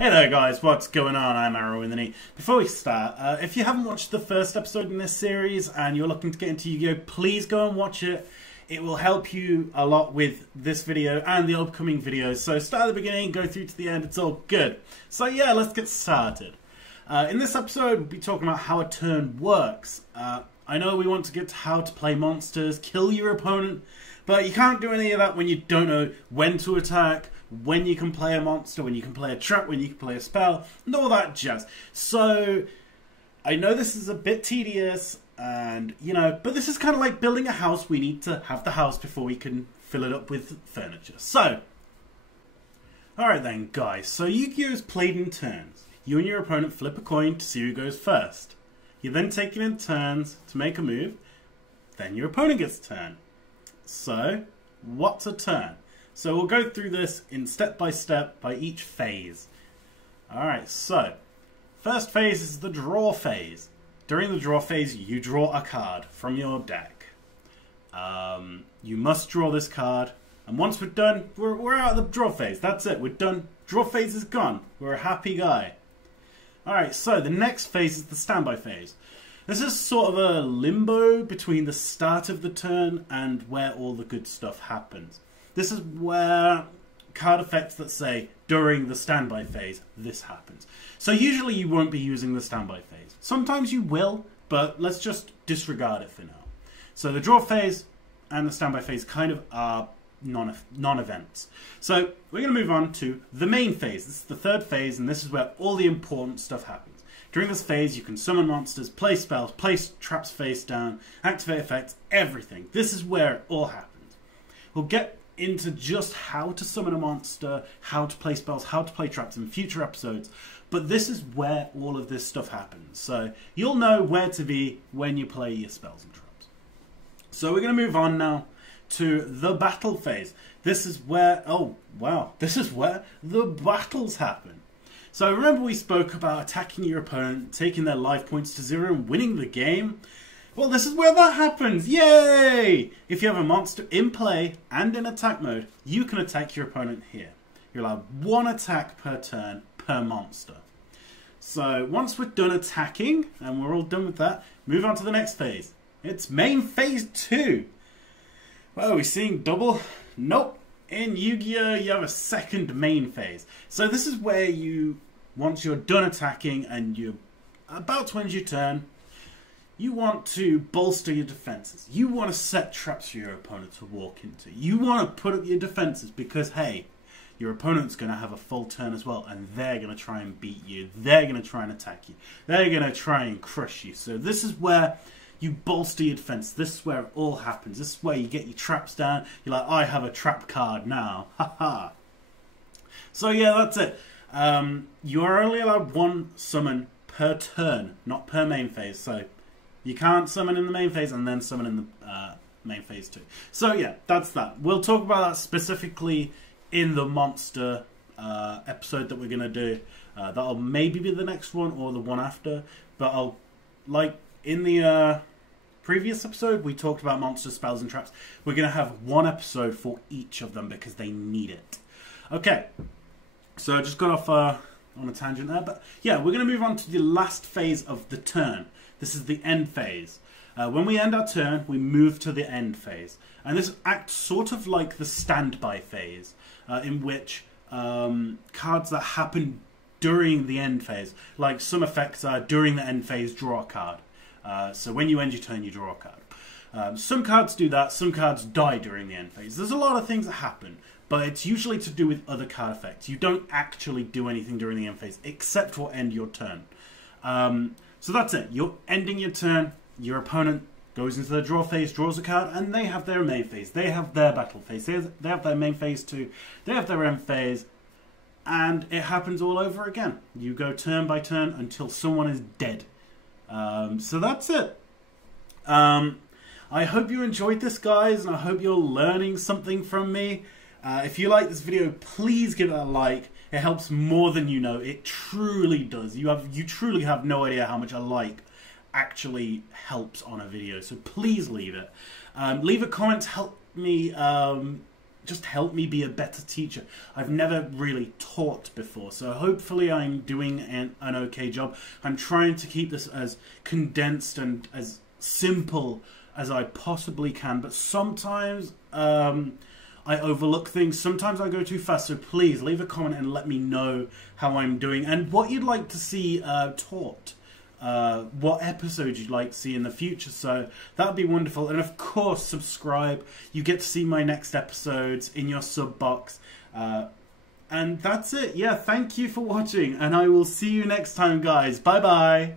Hey there guys, what's going on? I'm Arrow in the Knee. Before we start, if you haven't watched the first episode in this series and you're looking to get into Yu-Gi-Oh, please go and watch it. It will help you a lot with this video and the upcoming videos. So start at the beginning, go through to the end, it's all good. So yeah, let's get started. In this episode, we'll be talking about how a turn works. I know we want to get to how to play monsters, kill your opponent, but you can't do any of that when you don't know when to attack, when you can play a monster, when you can play a trap, when you can play a spell, and all that jazz. So, I know this is a bit tedious, and, you know, but this is kind of like building a house. We need to have the house before we can fill it up with furniture. So, alright then, guys. So, Yu-Gi-Oh! Is played in turns. You and your opponent flip a coin to see who goes first. You then take it in turns to make a move. Then your opponent gets a turn. So, what's a turn? So we'll go through this in step by each phase. Alright, so first phase is the draw phase. During the draw phase, you draw a card from your deck. You must draw this card, and once we're done, we're out of the draw phase. That's it, we're done. Draw phase is gone. We're a happy guy. Alright, so the next phase is the standby phase. This is sort of a limbo between the start of the turn and where all the good stuff happens. This is where card effects that say, during the standby phase, this happens. So usually you won't be using the standby phase. Sometimes you will, but let's just disregard it for now. So the draw phase and the standby phase kind of are non-events. So we're going to move on to the main phase. This is the third phase, and this is where all the important stuff happens. During this phase, you can summon monsters, play spells, place traps face down, activate effects, everything. This is where it all happens. We'll get into just how to summon a monster, how to play spells, how to play traps in future episodes, but this is where all of this stuff happens. So you'll know where to be when you play your spells and traps. So we're going to move on now to the battle phase. This is where, this is where the battles happen. So remember we spoke about attacking your opponent, taking their life points to 0 and winning the game? Well, this is where that happens. Yay! If you have a monster in play and in attack mode, you can attack your opponent here. You're allowed 1 attack per turn per monster. So once we're done attacking, and we're all done with that, move on to the next phase. It's main phase 2. Well, are we seeing double? Nope. In Yu-Gi-Oh! You have a second main phase. So this is where you, once you're done attacking and you're about to end your turn, you want to bolster your defenses. You want to set traps for your opponent to walk into. You want to put up your defenses because, hey, your opponent's going to have a full turn as well, and they're going to try and beat you. They're going to try and attack you. They're going to try and crush you. So this is where you bolster your defense. This is where it all happens. This is where you get your traps down. You're like, I have a trap card now. Haha. So yeah, that's it. You are only allowed 1 summon per turn, not per main phase. So you can't summon in the main phase and then summon in the main phase too. So yeah, that's that. We'll talk about that specifically in the monster episode that we're going to do. That'll maybe be the next one or the one after. But I'll, like in the previous episode, we talked about monster spells and traps. We're going to have 1 episode for each of them because they need it. Okay, so I just got off on a tangent there. But yeah, we're going to move on to the last phase of the turn. This is the end phase. When we end our turn, we move to the end phase. And this acts sort of like the standby phase, in which cards that happen during the end phase, like some effects are during the end phase, draw a card. So when you end your turn, you draw a card. Some cards do that, some cards die during the end phase. There's a lot of things that happen, but it's usually to do with other card effects. You don't actually do anything during the end phase, except for end your turn. So that's it. You're ending your turn. Your opponent goes into the draw phase, draws a card, and they have their main phase. They have their battle phase. They have their main phase too. They have their end phase. And it happens all over again. You go turn by turn until someone is dead. So that's it. I hope you enjoyed this, guys, and I hope you're learning something from me. If you like this video, please give it a like. It helps more than you know. It truly does. You truly have no idea how much a like actually helps on a video. So please leave it. Leave a comment to help me just help me be a better teacher. I've never really taught before, so hopefully I'm doing an okay job. I'm trying to keep this as condensed and as simple as I possibly can, but sometimes I overlook things. Sometimes I go too fast, so please leave a comment and let me know how I'm doing and what you'd like to see taught. What episodes you'd like to see in the future, so that'd be wonderful. And of course, subscribe. You get to see my next episodes in your sub box. And that's it. Yeah, thank you for watching, and I will see you next time, guys. Bye bye.